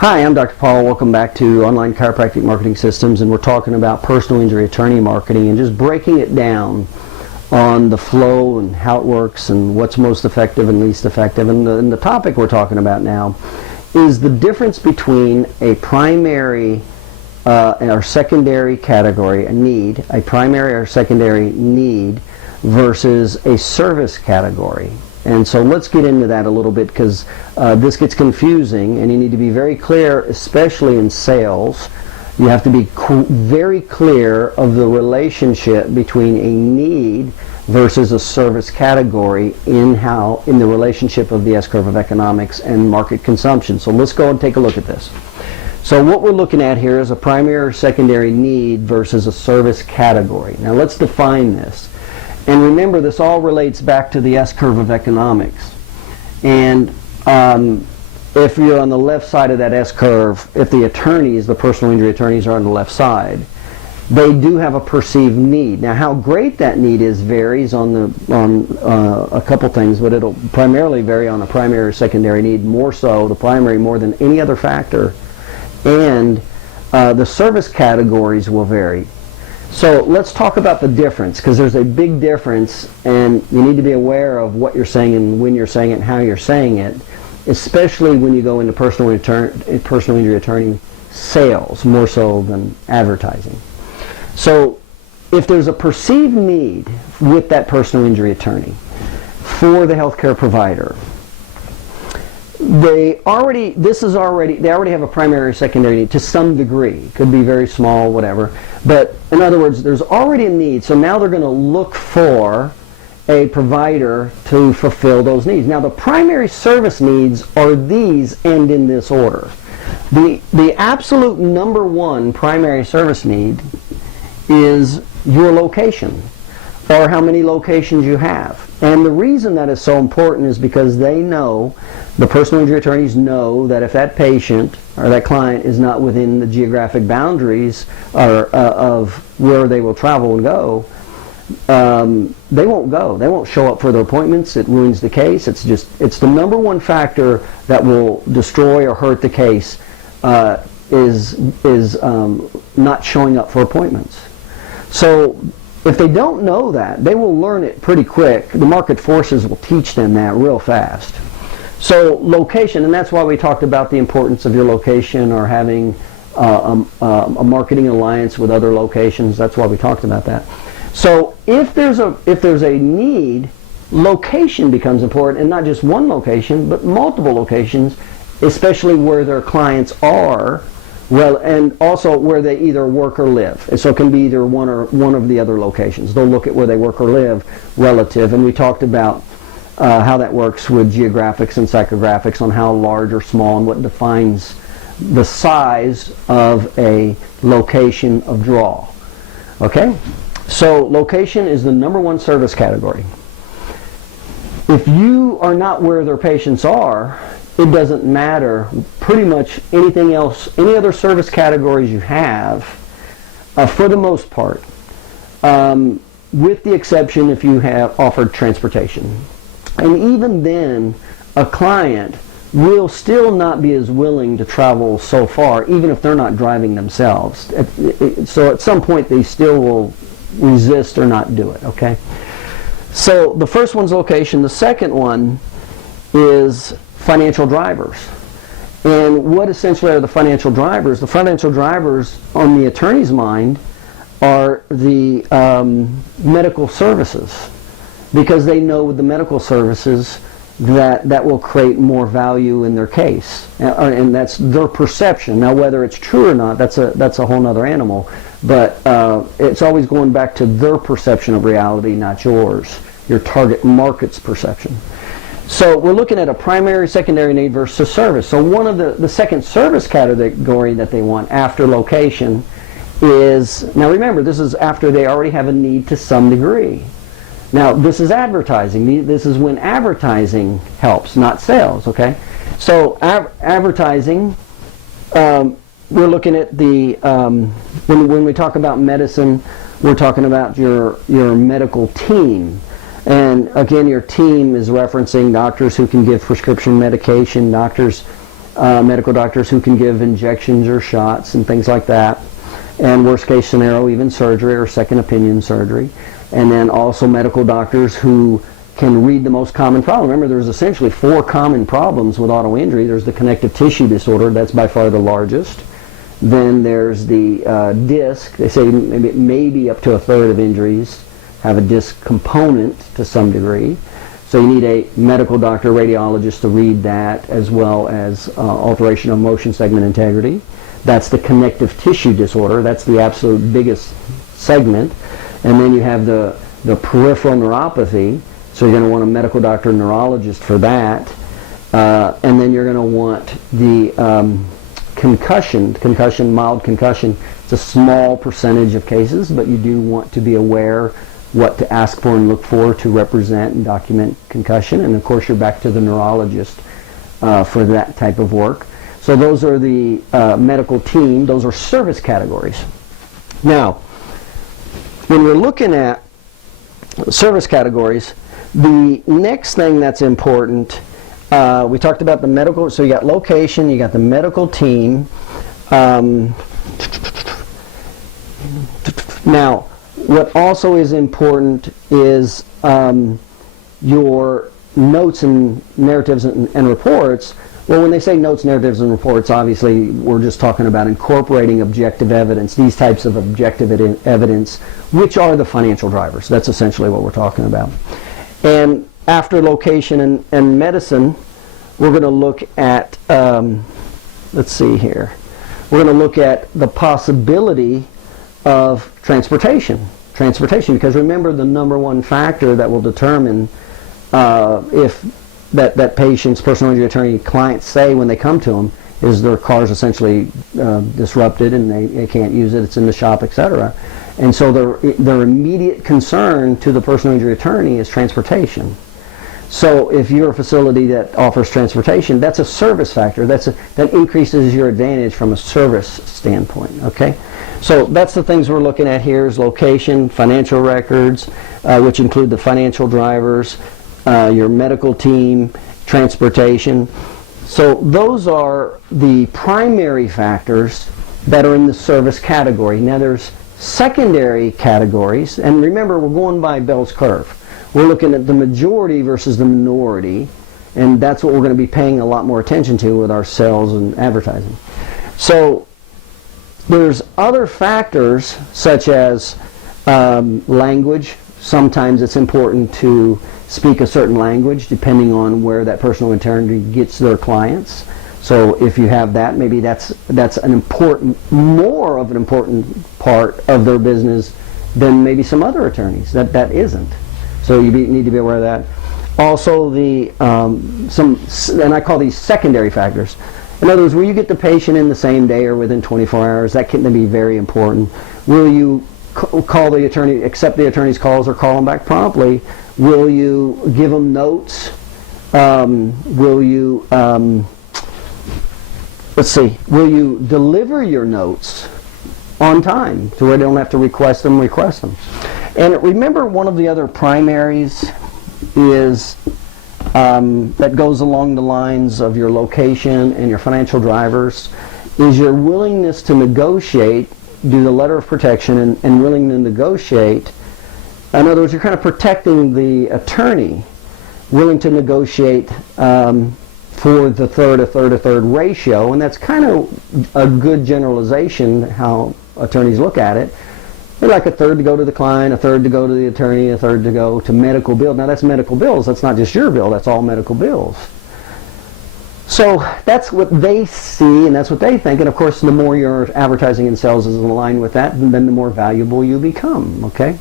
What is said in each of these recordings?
Hi, I'm Dr. Paul. Welcome back to Online Chiropractic Marketing Systems, and we're talking about personal injury attorney marketing and just breaking it down on the flow and how it works and what's most effective and least effective. And the topic we're talking about now is the difference between a primary or secondary category, a primary or secondary need versus a service category. And so let's get into that a little bit, because this gets confusing and you need to be very clear, especially in sales. You have to be very clear of the relationship between a need versus a service category in the relationship of the S-curve of economics and market consumption. So let's go and take a look at this. So what we're looking at here is a primary or secondary need versus a service category. Now let's define this. And remember, this all relates back to the S-curve of economics. And if you're on the left side of that S-curve, if the attorneys, the personal injury attorneys, are on the left side, they do have a perceived need. Now, how great that need is varies on a couple things, but it'll primarily vary on a primary or secondary need, more so, the primary more than any other factor. And the service categories will vary. So let's talk about the difference, because there's a big difference, and you need to be aware of what you're saying and when you're saying it and how you're saying it, especially when you go into personal injury attorney sales, more so than advertising. So if there's a perceived need with that personal injury attorney for the healthcare provider, they already have a primary or secondary need to some degree. Could be very small, whatever. But in other words, there's already a need. So now they're going to look for a provider to fulfill those needs. Now the primary service needs are these, and in this order. The absolute number one primary service need is your location, or how many locations you have. And the reason that is so important is because they know, the personal injury attorneys know, that if that patient or that client is not within the geographic boundaries of where they will travel and go, they won't go. They won't show up for their appointments. It ruins the case. It's the number one factor that will destroy or hurt the case, is not showing up for appointments. So if they don't know that, they will learn it pretty quick. The market forces will teach them that real fast. So location, and that's why we talked about the importance of your location, or having a marketing alliance with other locations. That's why we talked about that. So if there's a need, location becomes important, and not just one location, but multiple locations, especially where their clients are. Well, and also where they either work or live. And so it can be either one of the other locations. They'll look at where they work or live relative. And we talked about how that works with geographics and psychographics, on how large or small and what defines the size of a location of draw. Okay? So location is the number one service category. If you are not where their patients are, it doesn't matter pretty much anything else, any other service categories you have, for the most part, with the exception if you have offered transportation. And even then, a client will still not be as willing to travel so far, even if they're not driving themselves. So at some point they still will resist or not do it, okay? So the first one's location. The second one is financial drivers. And what essentially are the financial drivers? The financial drivers on the attorney's mind are the medical services, because they know with the medical services that will create more value in their case, and that's their perception. Now whether it's true or not, that's a whole other animal, but it's always going back to their perception of reality, not yours, your target market's perception. So we're looking at a primary, secondary need versus service. So one of the second service category that they want after location is, now remember, this is after they already have a need to some degree. Now this is advertising. This is when advertising helps, not sales, okay? So advertising, we're looking at the, when we talk about medicine, we're talking about your medical team. And again, your team is referencing doctors who can give prescription medication, doctors medical doctors who can give injections or shots and things like that. And worst case scenario, even surgery or second opinion surgery. And then also medical doctors who can read the most common problem. Remember, there's essentially 4 common problems with auto injury. There's the connective tissue disorder. That's by far the largest. Then there's the disc. They say maybe up to a third of injuries have a disc component to some degree. So you need a medical doctor, radiologist to read that, as well as alteration of motion segment integrity. That's the connective tissue disorder. That's the absolute biggest segment. And then you have the peripheral neuropathy. So you're going to want a medical doctor, neurologist for that. And then you're going to want the concussion, mild concussion. It's a small percentage of cases, but you do want to be aware what to ask for and look for to represent and document concussion. And of course, you're back to the neurologist for that type of work. So those are the medical team. Those are service categories. Now, when we're looking at service categories, the next thing that's important, we talked about the medical, so you got location, you got the medical team. Now, what also is important is your notes and narratives and reports. Well, when they say notes, narratives, and reports, obviously we're just talking about incorporating objective evidence, these types of objective evidence, which are the financial drivers. That's essentially what we're talking about. And after location and medicine, we're going to look at, let's see here, we're going to look at the possibility of transportation, because remember, the number one factor that will determine if that patient's personal injury attorney clients say when they come to them is their car's essentially disrupted and they can't use it, it's in the shop, etc. And so their immediate concern to the personal injury attorney is transportation. So if you're a facility that offers transportation, that's a service factor. That increases your advantage from a service standpoint. Okay, so that's the things we're looking at here: is location, financial records, which include the financial drivers, your medical team, transportation. So those are the primary factors that are in the service category. Now there's secondary categories, and remember, we're going by Bell's curve. We're looking at the majority versus the minority, and that's what we're going to be paying a lot more attention to with our sales and advertising. So there's other factors such as language. Sometimes it's important to speak a certain language depending on where that personal attorney gets their clients. So if you have that, maybe that's an important, more of an important part of their business than maybe some other attorneys that isn't. So you need to be aware of that. Also, and I call these secondary factors. In other words, will you get the patient in the same day or within 24 hours? That can be very important. Will you call the attorney, accept the attorney's calls, or call them back promptly? Will you give them notes? Will you will you deliver your notes on time to where they don't have to request them? And remember, one of the other primaries is that goes along the lines of your location and your financial drivers, is your willingness to negotiate, do the letter of protection and willing to negotiate. In other words, you're kind of protecting the attorney, willing to negotiate for the third ratio, and that's kind of a good generalization how attorneys look at it. They like a third to go to the client, a third to go to the attorney, a third to go to medical bills. Now that's medical bills, that's not just your bill, that's all medical bills. So that's what they see and that's what they think, and of course the more your advertising and sales is in line with that, then the more valuable you become, okay?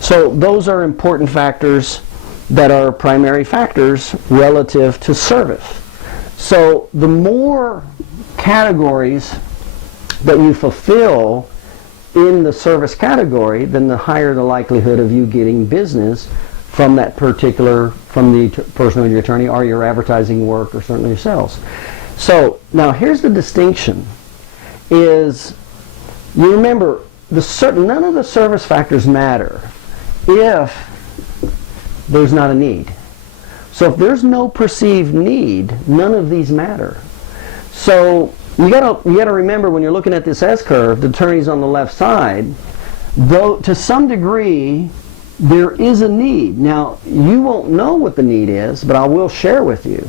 So those are important factors that are primary factors relative to service. So the more categories that you fulfill in the service category, then the higher the likelihood of you getting business from that particular, from the personal injury attorney or your advertising work or certainly your sales. So now here's the distinction, is you remember none of the service factors matter if there's not a need. So if there's no perceived need, none of these matter. So you gotta remember when you're looking at this S-curve, the attorneys on the left side, though to some degree there is a need. Now, you won't know what the need is, but I will share with you.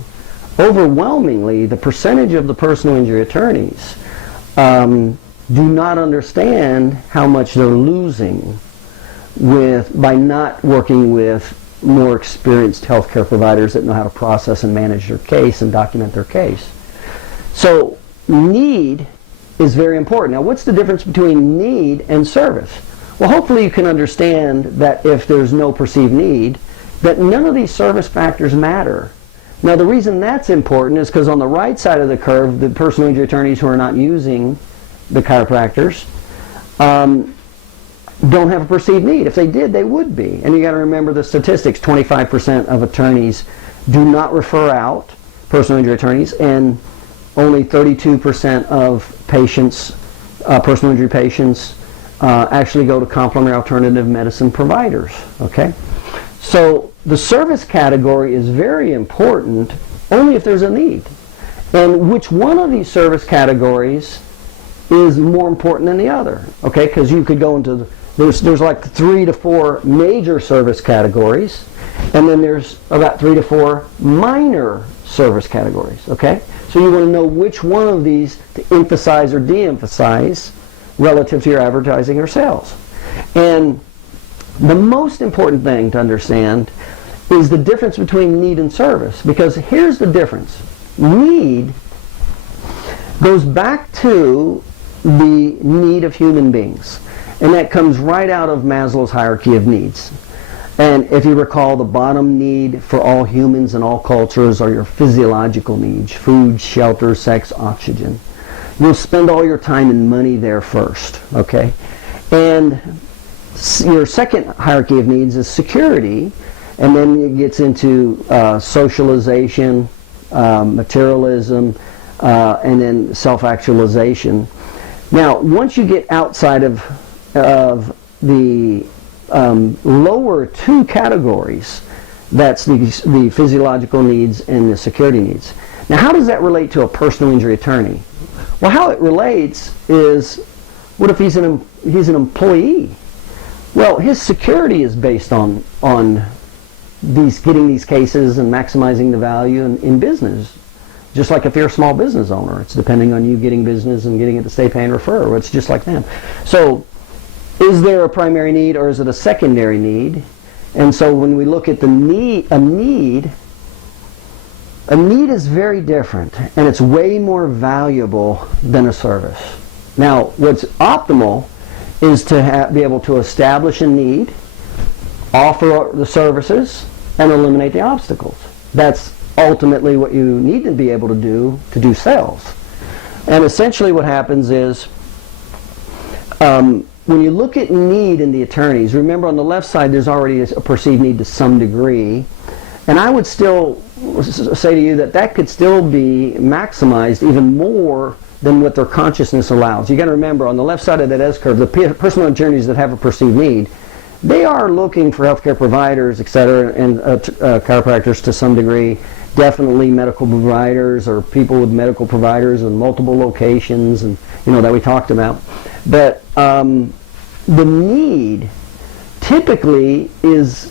Overwhelmingly, the percentage of the personal injury attorneys do not understand how much they're losing by not working with more experienced healthcare providers that know how to process and manage their case and document their case. So need is very important. Now, what's the difference between need and service? Well, hopefully you can understand that if there's no perceived need, that none of these service factors matter. Now, the reason that's important is because on the right side of the curve, the personal injury attorneys who are not using the chiropractors don't have a perceived need. If they did, they would be. And you got to remember the statistics. 25% of attorneys do not refer out, personal injury attorneys, and only 32% of patients, personal injury patients, actually go to complementary alternative medicine providers. Okay? So the service category is very important only if there's a need. And which one of these service categories is more important than the other? Okay? Because you could go into there's like 3 to 4 major service categories, and then there's about 3 to 4 minor service categories. Okay? So you want to know which one of these to emphasize or de-emphasize relative to your advertising or sales. And the most important thing to understand is the difference between need and service, because here's the difference. Need goes back to the need of human beings, and that comes right out of Maslow's hierarchy of needs. And if you recall, the bottom need for all humans and all cultures are your physiological needs: food, shelter, sex, oxygen. You'll spend all your time and money there first, okay? And your second hierarchy of needs is security, and then it gets into socialization, materialism, and then self-actualization. Now, once you get outside of the lower two categories, that's the physiological needs and the security needs. Now, how does that relate to a personal injury attorney? Well, how it relates is, what if he's an employee? Well, his security is based on getting these cases and maximizing the value in business. Just like if you're a small business owner, it's depending on you getting business and getting it to stay, pay, and refer. It's just like them. So, is there a primary need or is it a secondary need? And so when we look at a need is very different, and it's way more valuable than a service. Now, what's optimal is to be able to establish a need, offer the services, and eliminate the obstacles. That's ultimately what you need to be able to do sales. And essentially what happens is, when you look at need in the attorneys, remember on the left side there's already a perceived need to some degree, and I would still say to you that could still be maximized even more than what their consciousness allows. You got to remember, on the left side of that S-curve, the personal attorneys that have a perceived need, they are looking for healthcare providers, etc., and chiropractors to some degree, definitely medical providers or people with medical providers in multiple locations, and that we talked about. But the need typically it's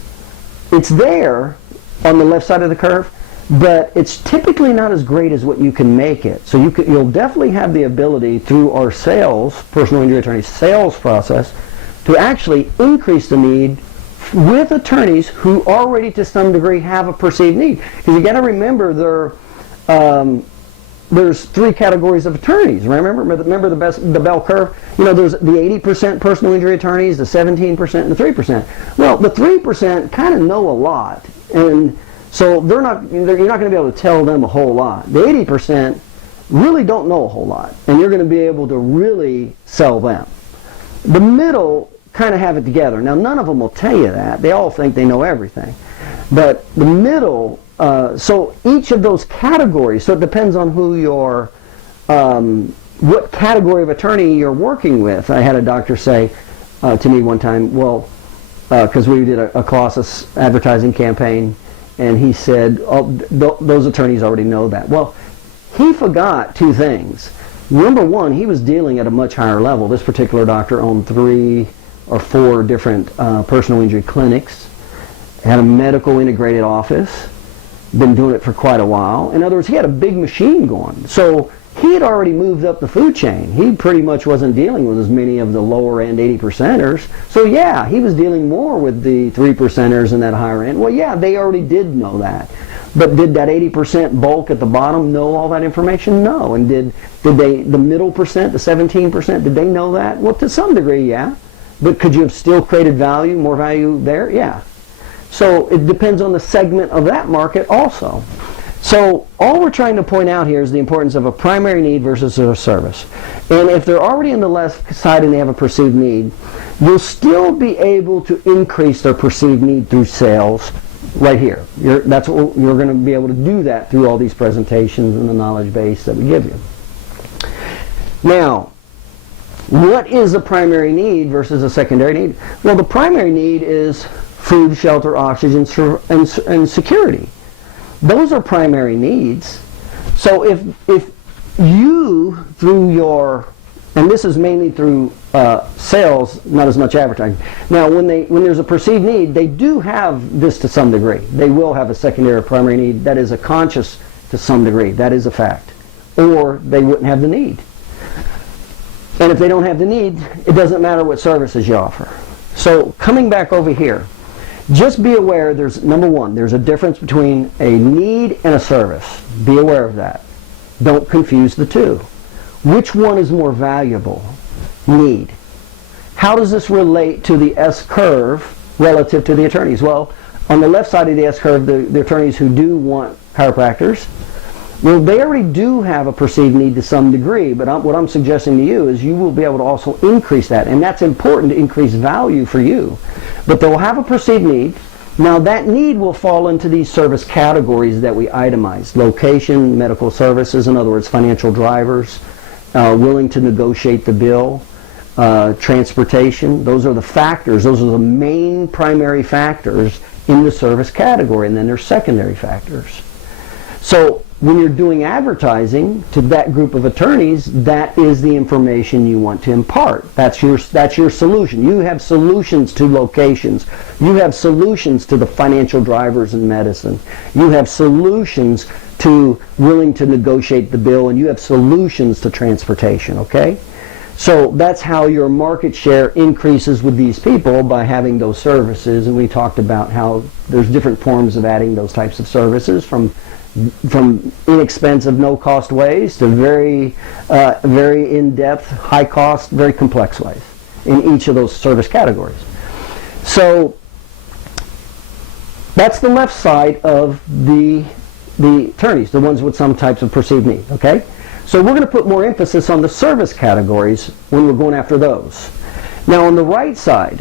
there on the left side of the curve, but it's typically not as great as what you can make it. So you'll definitely have the ability through our personal injury attorney sales process, to actually increase the need with attorneys who already to some degree have a perceived need. Because you got to remember there's 3 categories of attorneys. Remember the bell curve? There's the 80% personal injury attorneys, the 17%, and the 3%. Well, the 3% kind of know a lot, and so you're not going to be able to tell them a whole lot. The 80% really don't know a whole lot, and you're going to be able to really sell them. The middle kind of have it together. Now, none of them will tell you that. They all think they know everything. But the middle, so each of those categories, so it depends on who what category of attorney you're working with. I had a doctor say to me one time, well, because we did a Colossus advertising campaign, and he said, those attorneys already know that. Well, he forgot two things. Number one, he was dealing at a much higher level. This particular doctor owned 3 or 4 different personal injury clinics, had a medical integrated office, been doing it for quite a while. In other words, he had a big machine going. So he had already moved up the food chain. He pretty much wasn't dealing with as many of the lower end 80%ers. So yeah, he was dealing more with the 3%ers and that higher end. Well, yeah, they already did know that. But did that 80% bulk at the bottom know all that information? No. And did they, the middle percent, the 17%, did they know that? Well, to some degree, yeah. But could you have still created value, more value there? Yeah. So it depends on the segment of that market also. So all we're trying to point out here is the importance of a primary need versus a service. And if they're already on the left side and they have a perceived need, you'll still be able to increase their perceived need through sales right here. That's what you're going to be able to do that through all these presentations and the knowledge base that we give you. Now, what is a primary need versus a secondary need? Well, the primary need is food, shelter, oxygen, and security. Those are primary needs. So if you, through your, and this is mainly through sales, not as much advertising. Now, when there's a perceived need, they do have this to some degree. They will have a secondary or primary need that is a conscious to some degree. That is a fact. Or they wouldn't have the need. And if they don't have the need, it doesn't matter what services you offer. So coming back over here, just be aware there's, number one, there's a difference between a need and a service. Be aware of that. Don't confuse the two. Which one is more valuable? Need. How does this relate to the S-curve relative to the attorneys? Well, on the left side of the S-curve, the attorneys who do want chiropractors, well, they already do have a perceived need to some degree, but what I'm suggesting to you is you will be able to also increase that, and that's important to increase value for you. But they'll have a perceived need. Now that need will fall into these service categories that we itemize. Location, medical services, in other words, financial drivers, willing to negotiate the bill, transportation. Those are the factors. Those are the main primary factors in the service category, and then there's secondary factors. So when you're doing advertising to that group of attorneys, that is the information you want to impart. That's your solution. You have solutions to locations. You have solutions to the financial drivers in medicine. You have solutions to willing to negotiate the bill, and you have solutions to transportation, okay? So that's how your market share increases with these people, by having those services. And we talked about how there's different forms of adding those types of services, from inexpensive, no-cost ways to very in-depth, high-cost, very complex ways in each of those service categories. So that's the left side of the attorneys, the ones with some types of perceived need, okay? So we're going to put more emphasis on the service categories when we're going after those. Now on the right side,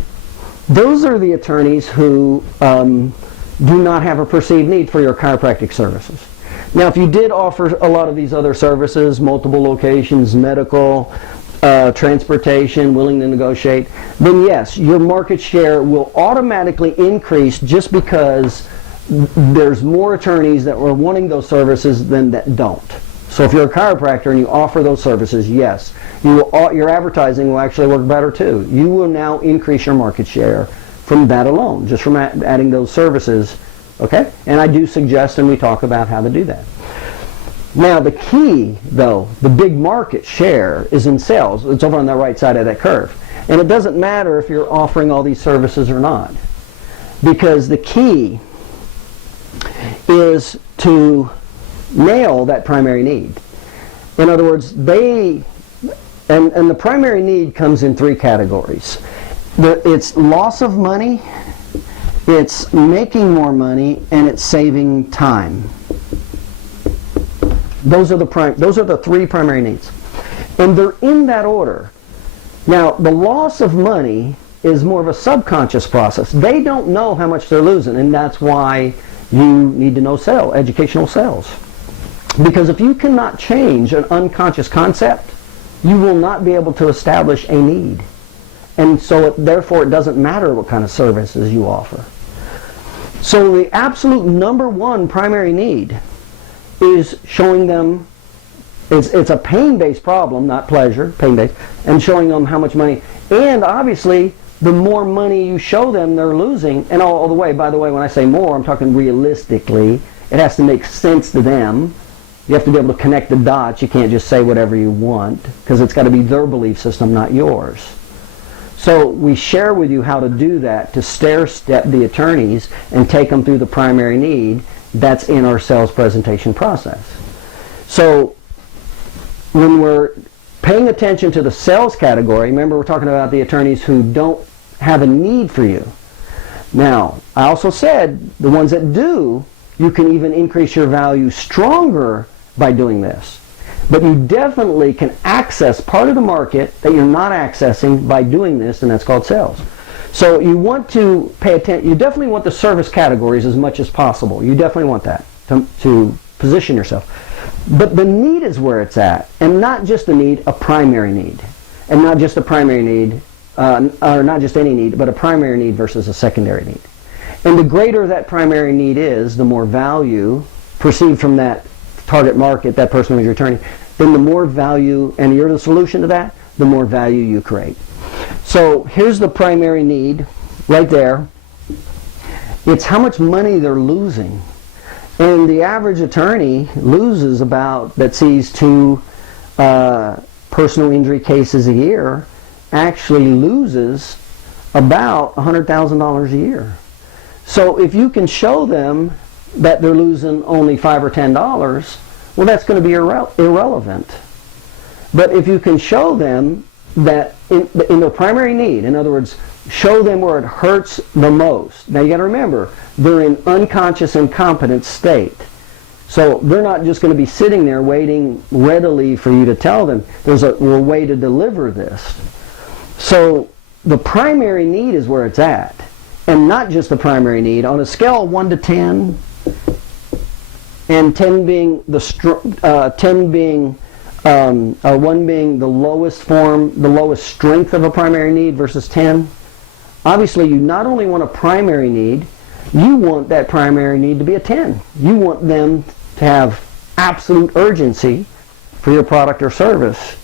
those are the attorneys who do not have a perceived need for your chiropractic services. Now if you did offer a lot of these other services, multiple locations, medical, transportation, willing to negotiate, then yes, your market share will automatically increase, just because there's more attorneys that are wanting those services than that don't. So if you're a chiropractor and you offer those services, yes, your advertising will actually work better too. You will now increase your market share from that alone, just from adding those services, okay? And I do suggest, and we talk about how to do that. Now the key, though, the big market share is in sales. It's over on the right side of that curve. And it doesn't matter if you're offering all these services or not, because the key is to nail that primary need. In other words, and the primary need comes in 3 categories. It's loss of money, it's making more money, and it's saving time. Those are the 3 primary needs. And they're in that order. Now, the loss of money is more of a subconscious process. They don't know how much they're losing, and that's why you need to know educational sales. Because if you cannot change an unconscious concept, you will not be able to establish a need. And so therefore it doesn't matter what kind of services you offer. So the absolute number 1 primary need is showing them It's a pain-based problem, not pleasure, pain-based, and showing them how much money. And obviously, the more money you show them they're losing, and all the way, by the way, when I say more, I'm talking realistically. It has to make sense to them. You have to be able to connect the dots. You can't just say whatever you want, because it's got to be their belief system, not yours. So we share with you how to do that, to stair-step the attorneys and take them through the primary need. That's in our sales presentation process. So when we're paying attention to the sales category, remember we're talking about the attorneys who don't have a need for you. Now, I also said the ones that do, you can even increase your value stronger by doing this. But you definitely can access part of the market that you're not accessing by doing this, and that's called sales. So you want to pay attention. You definitely want the service categories as much as possible. You definitely want that to position yourself. But the need is where it's at, and not just a need, a primary need. And not just a primary need, or not just any need, but a primary need versus a secondary need. And the greater that primary need is, the more value perceived from that target market, that person who's your attorney, then the more value, and you're the solution to that, the more value you create. So here's the primary need right there. It's how much money they're losing. And the average attorney loses about, that sees 2 personal injury cases a year, actually loses about $100,000 a year. So if you can show them that they're losing only $5 or $10, well, that's going to be irrelevant. But if you can show them that in their primary need, in other words, show them where it hurts the most. Now you got to remember, they're in unconscious incompetent state. So they're not just going to be sitting there waiting readily for you to tell them. There's a way to deliver this. So the primary need is where it's at. And not just the primary need. On a scale of 1 to 10, and 10 being 1 being the lowest form, the lowest strength of a primary need versus 10, obviously you not only want a primary need, you want that primary need to be a 10. You want them to have absolute urgency for your product or service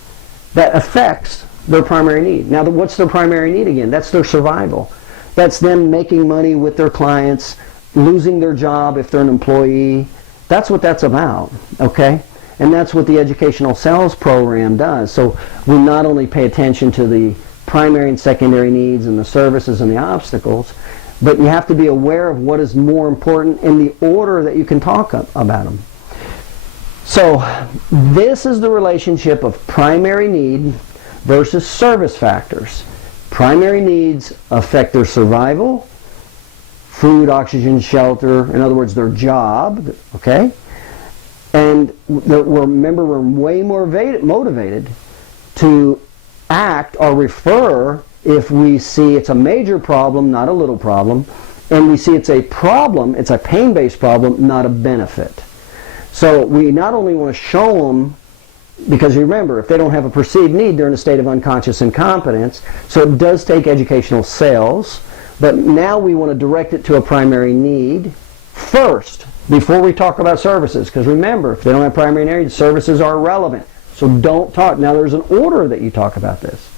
that affects their primary need. Now, what's their primary need again? That's their survival. That's them making money with their clients, losing their job if they're an employee. That's what that's about, okay? And that's what the educational sales program does. So we not only pay attention to the primary and secondary needs and the services and the obstacles, but you have to be aware of what is more important in the order that you can talk about them. So this is the relationship of primary need versus service factors. Primary needs affect their survival, food, oxygen, shelter, in other words, their job, okay? And remember, we're way more motivated to act or refer if we see it's a major problem, not a little problem, and we see it's a problem, it's a pain-based problem, not a benefit. So we not only want to show them, because you remember, if they don't have a perceived need, they're in a state of unconscious incompetence, so it does take educational sales, but now we want to direct it to a primary need first, before we talk about services, because remember, if they don't have primary needs, services are irrelevant. So don't talk. Now there's an order that you talk about this.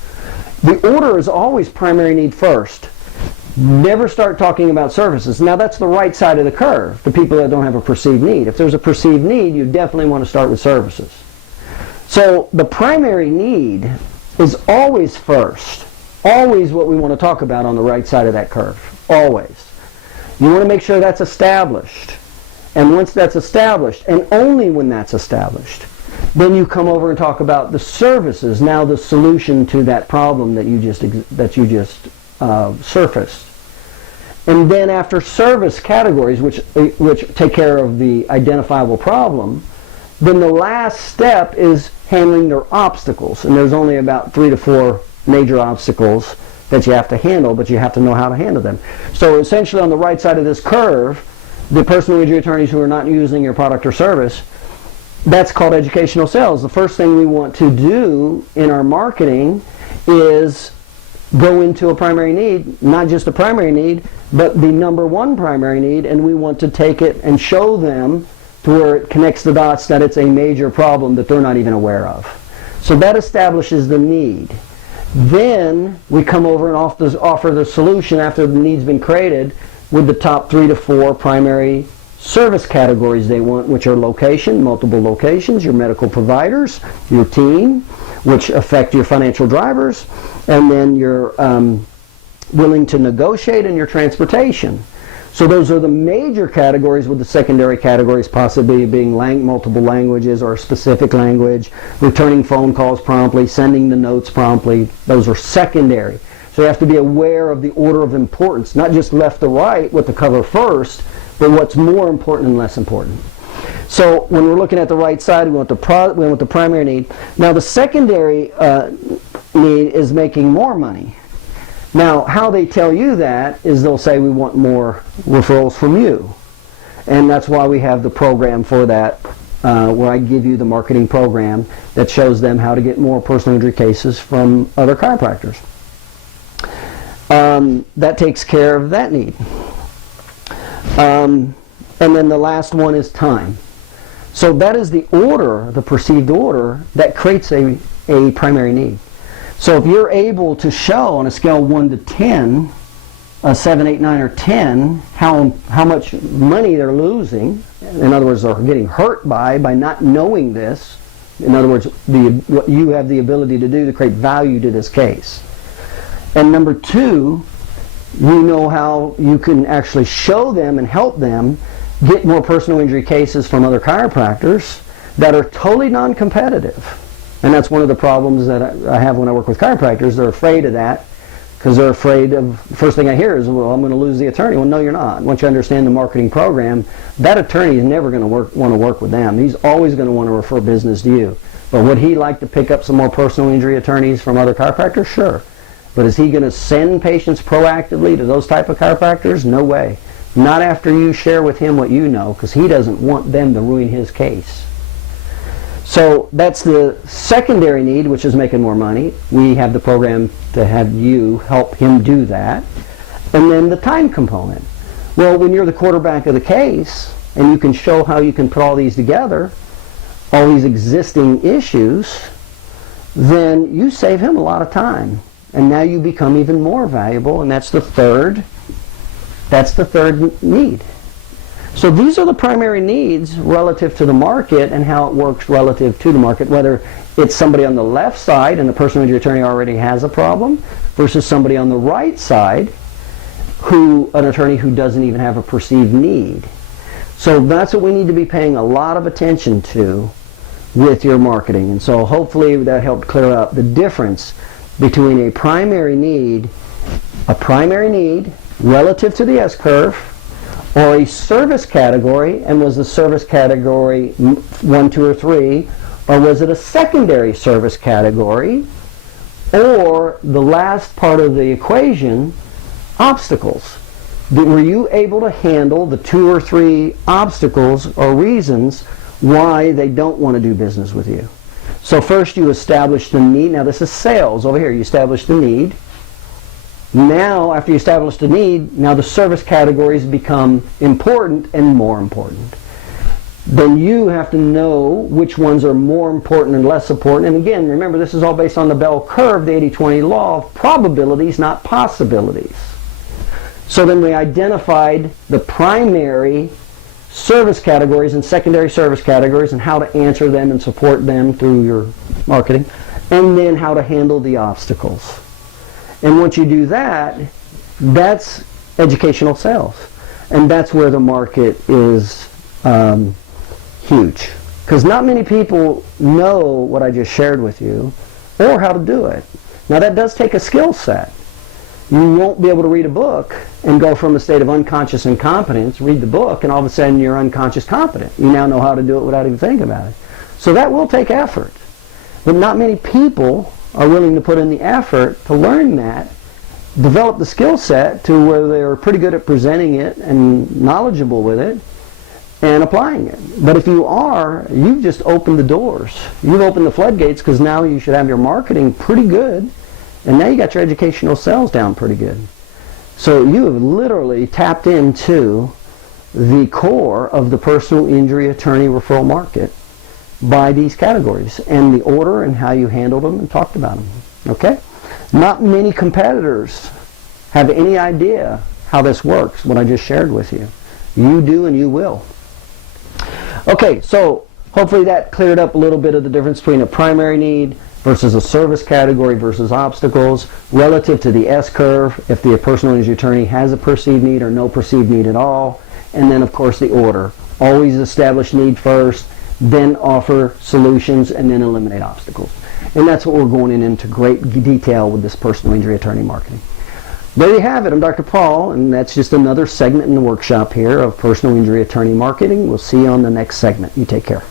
The order is always primary need first. Never start talking about services. Now that's the right side of the curve, the people that don't have a perceived need. If there's a perceived need, you definitely want to start with services. So the primary need is always first. Always what we want to talk about on the right side of that curve. Always. You want to make sure that's established. And once that's established, and only when that's established, then you come over and talk about the services, now the solution to that problem that you just surfaced. And then after service categories, which take care of the identifiable problem, then the last step is handling their obstacles. And there's only about 3 to 4 major obstacles that you have to handle, but you have to know how to handle them. So essentially on the right side of this curve, the personal injury attorneys who are not using your product or service, that's called educational sales. The first thing we want to do in our marketing is go into a primary need, not just a primary need, but the number one primary need, and we want to take it and show them to to where it connects the dots that it's a major problem that they're not even aware of. So that establishes the need. Then we come over and offer the solution after the need's been created with the top 3 to 4 primary service categories they want, which are location, multiple locations, your medical providers, your team, which affect your financial drivers, and then your willing to negotiate, and your transportation. So those are the major categories, with the secondary categories possibly being multiple languages or a specific language, returning phone calls promptly, sending the notes promptly. Those are secondary. So you have to be aware of the order of importance, not just left to right, what to cover first, but what's more important and less important. So when we're looking at the right side, we want the primary need. Now the secondary need is making more money. Now, how they tell you that is they'll say we want more referrals from you. And that's why we have the program for that, where I give you the marketing program that shows them how to get more personal injury cases from other chiropractors. That takes care of that need. And then the last one is time. So that is the order, the perceived order, that creates a primary need. So if you're able to show on a scale of 1 to 10, 7, 8, 9, or 10, how much money they're losing, in other words, they're getting hurt by not knowing this, in other words, what you have the ability to do to create value to this case. And number 2, you know how you can actually show them and help them get more personal injury cases from other chiropractors that are totally non-competitive. And that's one of the problems that I have when I work with chiropractors. They're afraid of that because they're afraid of, the first thing I hear is, well, I'm going to lose the attorney. Well, no, you're not. Once you understand the marketing program, that attorney is never going to want to work with them. He's always going to want to refer business to you. But would he like to pick up some more personal injury attorneys from other chiropractors? Sure. But is he going to send patients proactively to those type of chiropractors? No way. Not after you share with him what you know, because he doesn't want them to ruin his case. So that's the secondary need, which is making more money. We have the program to have you help him do that. And then the time component. Well, when you're the quarterback of the case, and you can show how you can put all these together, all these existing issues, then you save him a lot of time. And now you become even more valuable, and that's the third need. So these are the primary needs relative to the market and how it works relative to the market, whether it's somebody on the left side and the personal injury attorney already has a problem versus somebody on the right side, an attorney who doesn't even have a perceived need. So that's what we need to be paying a lot of attention to with your marketing. And so hopefully that helped clear up the difference between a primary need relative to the S-curve, or a service category, and was the service category 1, 2, or 3, or was it a secondary service category, or the last part of the equation, obstacles. Were you able to handle the 2 or 3 obstacles or reasons why they don't want to do business with you? So first you establish the need. Now this is sales. Over here you establish the need. Now, after you establish the need, now the service categories become important and more important. Then you have to know which ones are more important and less important. And again, remember, this is all based on the bell curve, the 80-20 law of probabilities, not possibilities. So then we identified the primary service categories and secondary service categories and how to answer them and support them through your marketing, and then how to handle the obstacles. And once you do that, that's educational sales. And that's where the market is huge. Because not many people know what I just shared with you or how to do it. Now that does take a skill set. You won't be able to read a book and go from a state of unconscious incompetence, read the book, and all of a sudden you're unconscious competent. You now know how to do it without even thinking about it. So that will take effort. But not many people are willing to put in the effort to learn that, develop the skill set to where they're pretty good at presenting it and knowledgeable with it and applying it. But if you are, you've just opened the doors. You've opened the floodgates, because now you should have your marketing pretty good, and now you got your educational sales down pretty good. So you have literally tapped into the core of the personal injury attorney referral market by these categories and the order and how you handled them and talked about them. Okay? Not many competitors have any idea how this works, what I just shared with you. You do and you will. Okay, so hopefully that cleared up a little bit of the difference between a primary need versus a service category versus obstacles relative to the S-curve, if the personal injury attorney has a perceived need or no perceived need at all, and then of course the order. Always establish need first, then offer solutions, and then eliminate obstacles. And that's what we're going into great detail with this personal injury attorney marketing. There you have it. I'm Dr. Paul, and that's just another segment in the workshop here of personal injury attorney marketing. We'll see you on the next segment. You take care.